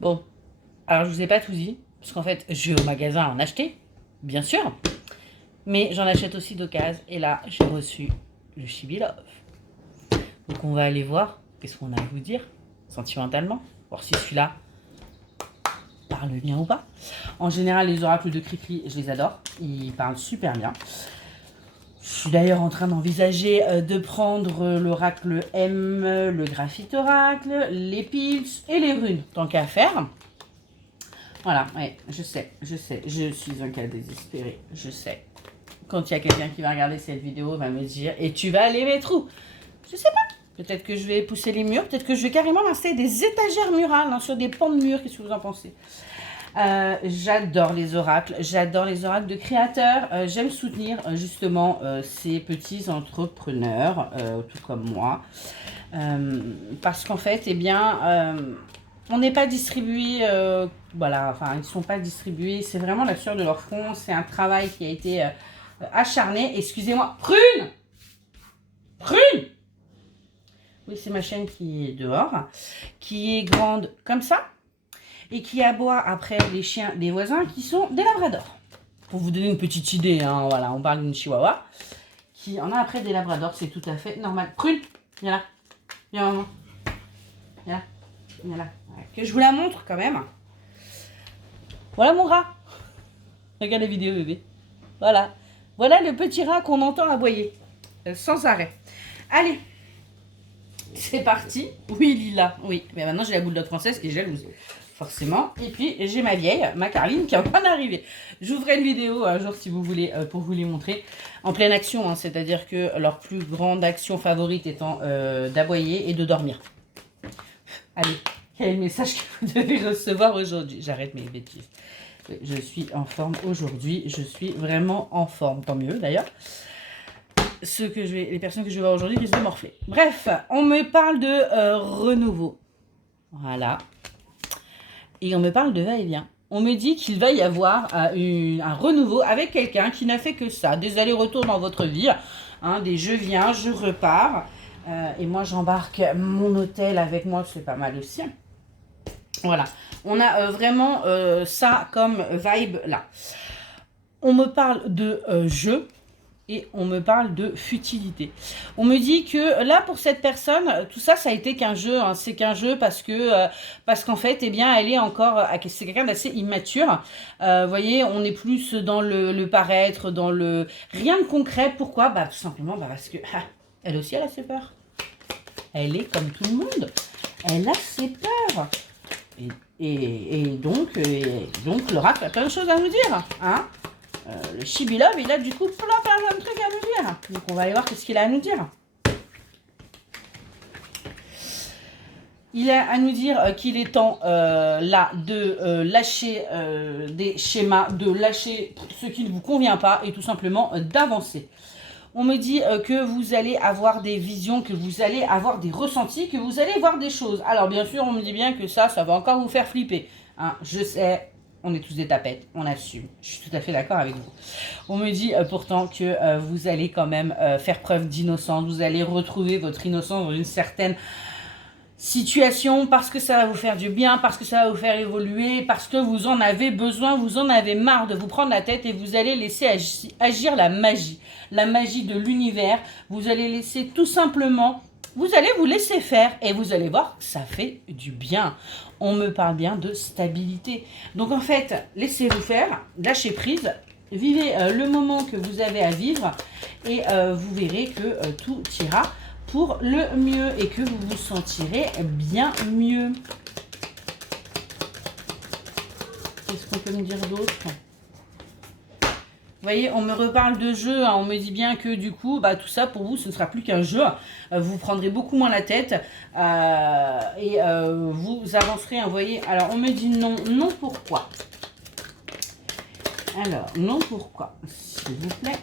Bon, alors je vous ai pas tout dit, parce qu'en fait, je vais au magasin en acheter, bien sûr, mais j'en achète aussi d'occasion, et là, j'ai reçu le Chibi Love. Donc on va aller voir, qu'est-ce qu'on a à vous dire, sentimentalement, voir si celui-là parle bien ou pas. En général, les oracles de Cricri, je les adore, ils parlent super bien. Je suis d'ailleurs en train d'envisager de prendre l'oracle M, le graphite oracle, les piles et les runes, tant qu'à faire. Voilà, ouais, je sais, je suis un cas désespéré, je sais. Quand il y a quelqu'un qui va regarder cette vidéo, va me dire, et tu vas aller mettre où? Je sais pas. Peut-être que je vais pousser les murs, peut-être que je vais carrément installer des étagères murales sur des pans de murs, qu'est-ce que vous en pensez? J'adore les oracles de créateurs. J'aime soutenir justement ces petits entrepreneurs, tout comme moi. Parce qu'en fait, eh bien, on n'est pas distribué, voilà, enfin, ils ne sont pas distribués. C'est vraiment la sueur de leur front. C'est un travail qui a été acharné. Excusez-moi, prune! Prune! Oui, c'est ma chaîne qui est dehors, qui est grande comme ça, et qui aboie après les chiens des voisins qui sont des labradors. Pour vous donner une petite idée, hein, voilà, on parle d'une chihuahua, qui en a après des labradors, c'est tout à fait normal. Prune, viens là, viens maman, viens là, viens là. Ouais, que je vous la montre quand même. Voilà mon rat. Regarde la vidéo bébé. Voilà. Voilà le petit rat qu'on entend aboyer. Sans arrêt. Allez. C'est parti. Oui, Lila. Oui. Mais maintenant, j'ai la bulldog française qui est jalouse. Forcément. Et puis, j'ai ma vieille, ma Carline, qui est en train d'arriver. Je vous ferai une vidéo un jour, si vous voulez, pour vous les montrer. En pleine action, hein, c'est-à-dire que leur plus grande action favorite étant d'aboyer et de dormir. Allez, quel est le message que vous devez recevoir aujourd'hui? J'arrête mes bêtises. Je suis en forme aujourd'hui. Je suis vraiment en forme. Tant mieux, d'ailleurs. Les personnes que je vais voir aujourd'hui risquent de morfler. Bref, on me parle de renouveau. Voilà. Et on me parle de va-et-vient. On me dit qu'il va y avoir un renouveau avec quelqu'un qui n'a fait que ça. Des allers-retours dans votre vie. Hein, des je viens, je repars. Et moi, j'embarque mon hôtel avec moi. C'est pas mal aussi. Voilà. On a vraiment ça comme vibe là. On me parle de jeu. Et on me parle de futilité. On me dit que là, pour cette personne, tout ça, ça a été qu'un jeu. Hein. C'est qu'un jeu parce qu'en fait, eh bien, elle est encore, c'est quelqu'un d'assez immature. Vous voyez, on est plus dans le paraître, dans le rien de concret. Pourquoi? Bah, tout simplement, parce que elle aussi, elle a ses peurs. Elle est comme tout le monde. Elle a ses peurs. Et donc, l'oracle a plein de choses à nous dire, hein. Le Chibi Love, il a du coup plein de trucs à nous dire. Donc on va aller voir ce qu'il a à nous dire. Il a à nous dire qu'il est temps là de lâcher des schémas, de lâcher ce qui ne vous convient pas et tout simplement d'avancer. On me dit que vous allez avoir des visions, que vous allez avoir des ressentis, que vous allez voir des choses. Alors bien sûr, on me dit bien que ça va encore vous faire flipper. Hein, je sais. On est tous des tapettes, on assume. Je suis tout à fait d'accord avec vous. On me dit pourtant que vous allez quand même faire preuve d'innocence. Vous allez retrouver votre innocence dans une certaine situation parce que ça va vous faire du bien, parce que ça va vous faire évoluer, parce que vous en avez besoin, vous en avez marre de vous prendre la tête et vous allez laisser agir la magie de l'univers. Vous allez laisser tout simplement... Vous allez vous laisser faire et vous allez voir que ça fait du bien. On me parle bien de stabilité. Donc en fait, laissez-vous faire, lâchez prise, vivez le moment que vous avez à vivre et vous verrez que tout ira pour le mieux et que vous vous sentirez bien mieux. Qu'est-ce qu'on peut me dire d'autre ? Vous voyez, on me reparle de jeu, hein, on me dit bien que du coup, bah, tout ça pour vous, ce ne sera plus qu'un jeu. Vous prendrez beaucoup moins la tête et vous avancerez, hein, vous voyez. Alors, on me dit non, non pourquoi? Alors, non pourquoi, s'il vous plaît.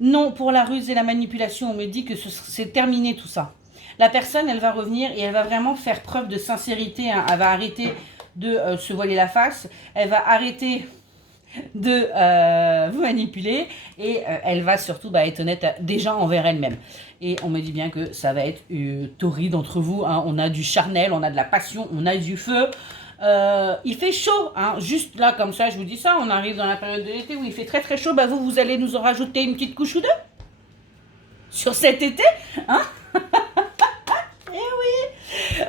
Non, pour la ruse et la manipulation, on me dit que c'est terminé tout ça. La personne, elle va revenir et elle va vraiment faire preuve de sincérité. Hein. Elle va arrêter de se voiler la face. Elle va arrêter de vous manipuler et elle va surtout être honnête déjà envers elle-même. Et on me dit bien que ça va être torride entre vous. Hein. On a du charnel, on a de la passion, on a du feu. Il fait chaud, hein. Juste là comme ça, je vous dis ça, on arrive dans la période de l'été où il fait très très chaud. Vous allez nous en rajouter une petite couche ou deux sur cet été, hein.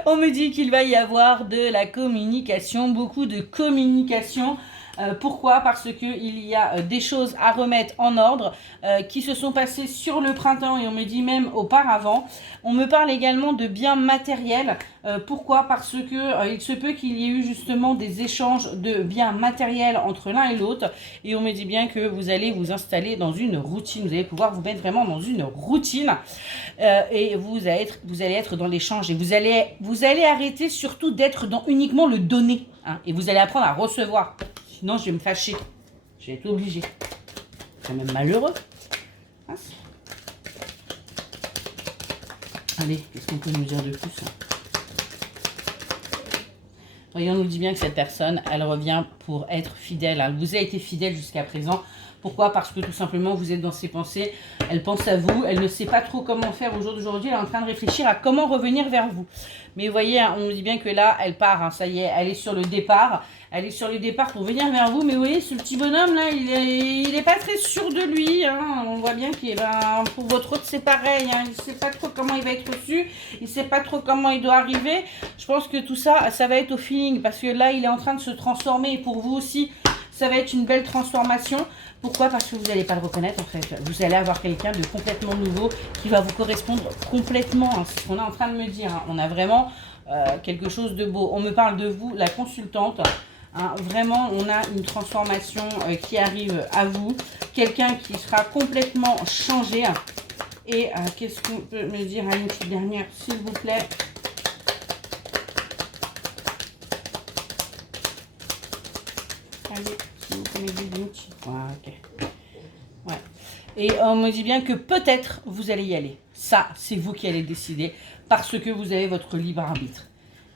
On me dit qu'il va y avoir de la communication, beaucoup de communication. Pourquoi? Parce qu'il y a des choses à remettre en ordre qui se sont passées sur le printemps et on me dit même auparavant. On me parle également de biens matériels. Pourquoi? Parce que il se peut qu'il y ait eu justement des échanges de biens matériels entre l'un et l'autre et on me dit bien que vous allez vous installer dans une routine. Vous allez pouvoir vous mettre vraiment dans une routine et vous allez être dans l'échange et vous allez arrêter surtout d'être dans uniquement le donner, hein, et vous allez apprendre à recevoir. Sinon, je vais me fâcher. Je vais être obligée. C'est quand même malheureux. Ah, allez, qu'est-ce qu'on peut nous dire de plus, hein? Voyons, on nous dit bien que cette personne, elle revient pour être fidèle. Elle vous a été fidèle jusqu'à présent. Pourquoi? Parce que tout simplement, vous êtes dans ses pensées. Elle pense à vous. Elle ne sait pas trop comment faire au jour d'aujourd'hui. Elle est en train de réfléchir à comment revenir vers vous. Mais vous voyez, on nous dit bien que là, elle part. Hein, ça y est, elle est sur le départ. Elle est sur le départ pour venir vers vous. Mais vous voyez, ce petit bonhomme là, il est pas très sûr de lui. Hein. On voit bien qu'il pour votre autre, c'est pareil. Hein. Il ne sait pas trop comment il va être reçu. Il ne sait pas trop comment il doit arriver. Je pense que tout ça, ça va être au feeling. Parce que là, il est en train de se transformer. Et pour vous aussi, ça va être une belle transformation. Pourquoi? Parce que vous n'allez pas le reconnaître en fait. Vous allez avoir quelqu'un de complètement nouveau qui va vous correspondre complètement. Hein. C'est ce qu'on est en train de me dire. Hein. On a vraiment quelque chose de beau. On me parle de vous, la consultante. Hein. Vraiment, on a une transformation qui arrive à vous. Quelqu'un qui sera complètement changé. Et qu'est-ce qu'on peut me dire à une petite dernière, s'il vous plaît? Allez. Ok. Ouais. Et on me dit bien que peut-être vous allez y aller. Ça, c'est vous qui allez décider parce que vous avez votre libre arbitre.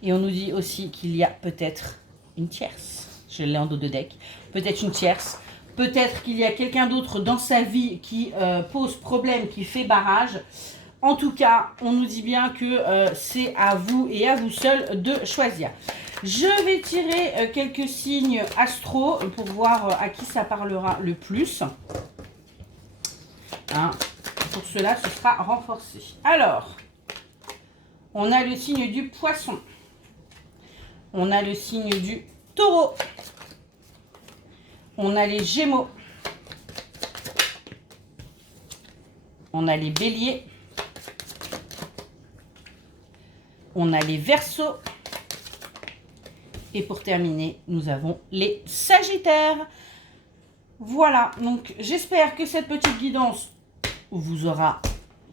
Et on nous dit aussi qu'il y a peut-être une tierce. Je l'ai en dos de deck. Peut-être une tierce. Peut-être qu'il y a quelqu'un d'autre dans sa vie qui pose problème, qui fait barrage. En tout cas, on nous dit bien que c'est à vous et à vous seul de choisir. Je vais tirer quelques signes astro pour voir à qui ça parlera le plus. Hein, pour cela, ce sera renforcé. Alors, on a le signe du poisson. On a le signe du taureau. On a les gémeaux. On a les béliers. On a les verseaux. Et pour terminer, nous avons les sagittaires. Voilà, donc j'espère que cette petite guidance vous aura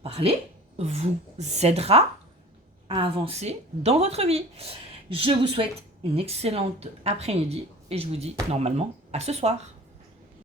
parlé, vous aidera à avancer dans votre vie. Je vous souhaite une excellente après-midi et je vous dis normalement à ce soir.